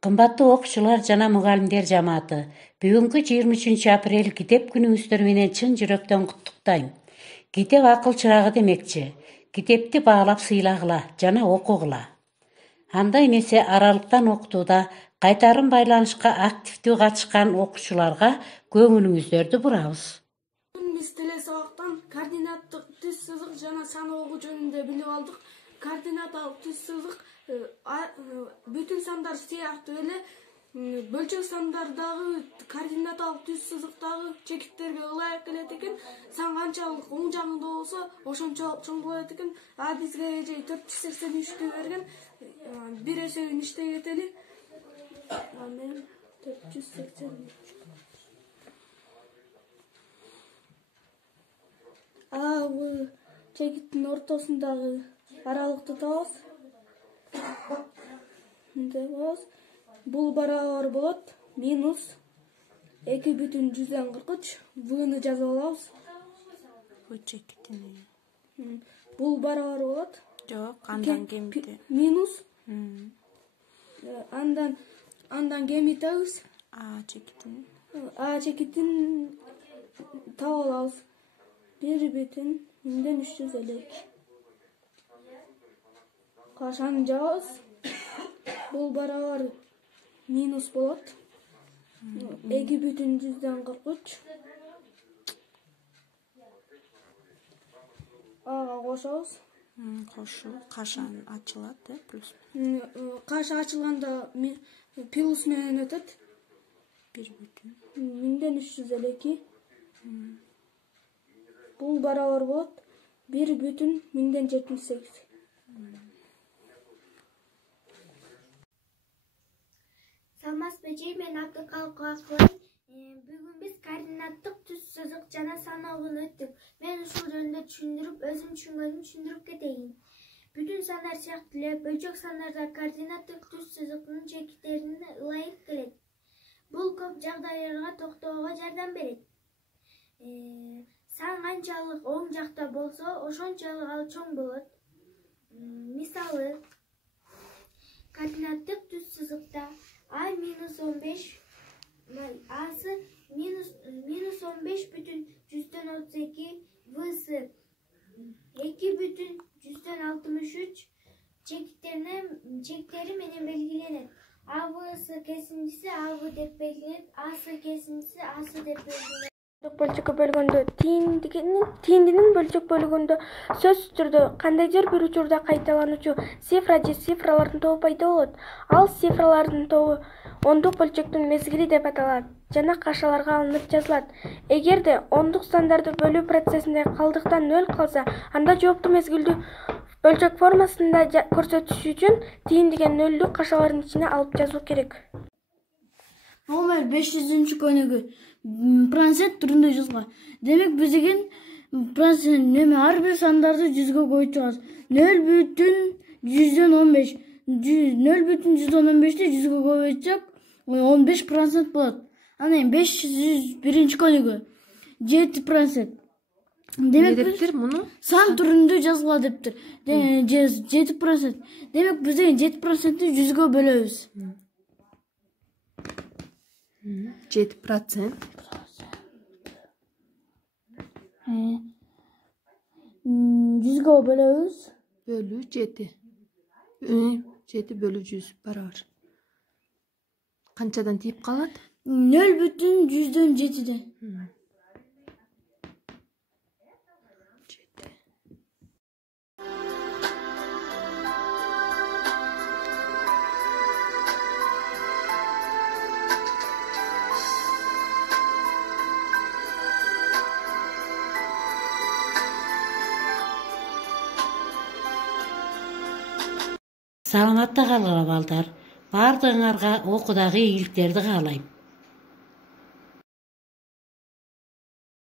Кымбаттуу окуучулар жана мугалимдер жамааты, бүгүнкү 23 апрель китеп күнүңүздөр менен чын жүрөктөн куттуктайм. Китеп акыл чырагы демекчи. Китепти баалап сыйлагыла жана окугула. Андай эмесе аралыктан окутууда кайтарым байланышка активдүү катышкан окуучуларга көңүлүңүздөрдү бурабыз. Биз теле сабактан координаттык түз сызык жана саноого жөнүндө билип алдык. Координаталык түз сызык бүтүн сандар сыяктуу эле бөлчөк сандардагы координаталык түз сызыктагы чекиттерге ылайык келет экен. Сан канчалык оң жагыңда болсо, ошончолук чоң болот экен. Бизге эже 483 берген. Бир эсебин иштей кетели. Мен 483. Бул чекиттин ортосундагы аралыкты табабыз. Бул барабар болот минус 2,143. Буну жазып алабыз. Бул чекиттин. Бул барабар болот. Жок, андан кемити. Минус. Андан кемитебиз. Чекиттин. Чекиттин таап алабыз. 1,352. Кашаны жабабыз. Бул барабар минус болот. 2,143. Кошобуз. Кошуу кашан ачылат, плюс. Каша ачылганда плюс менен өтөт. 1,352. Бул барабар болот 1,178. Салмасбы, мен Абдыкалык Акылай. Бүгүн биз координаттык түз сызык жана саноогун өттүк. Мен ушул жөнүндө түшүндүрүп, өзүм түшүнгөнүмдү түшүндүрүп кетейин. Бүтүн сандар сыяктуу эле бөлчөк сандарда координаттык түз сызыктын чекиттерине ылайык келет. Бул көп жагдайларга токтоого жардам берет. Сан канчалык оң жакта болсо, ошончолук ал чоң болот. Мисалы, координаттык түз сызыкта А-15 Асы -15,132 Всы 2,163 чектери менен белгиленет. АВсы кесиндиси АВ деп белгиленет, Асы кесиндиси Асы деп белгиленет. Бөлчөккө бөлгөндө тииндинин бөлчөк бөлүгүндө сөзсүз түрдө кандайдыр бир учурда кайталануучу цифра же цифралардын тобу пайда болот. Ал цифралардын тобу ондук бөлчөктүн мезгили деп аталат жана кашаларга алынып жазылат. Эгерде ондук сандарды бөлүү процессинде калдыктан 0 калса, анда жоопту мезгилдүү бөлчөк формасында көрсөтүш үчүн тиин деген 0'лү кашалардын ичине алып жазуу керек. Номер 500-көнүгү процент түрүндө жазылган. Демек биз деген процент неме ар бир сандарды 100гө коюп чыгабыз. 0,115. 0,115'ti 100гө көбөйтсөк 15% болот. Анан 501-көнүгү 7%. Демек дептир муну сан түрүндө жазыла дептир. 7%. Демек биз деген 7%-ти 100гө бөлөбүз. 7%. 100гө бөлөбүз. Bölü 7. 7 bölü 100 барабар. Канчадан тийип калат? 0,107. Саламатта калгыла балдар. Бардыгыңарга окуудагы ийгиликтерди каалайм.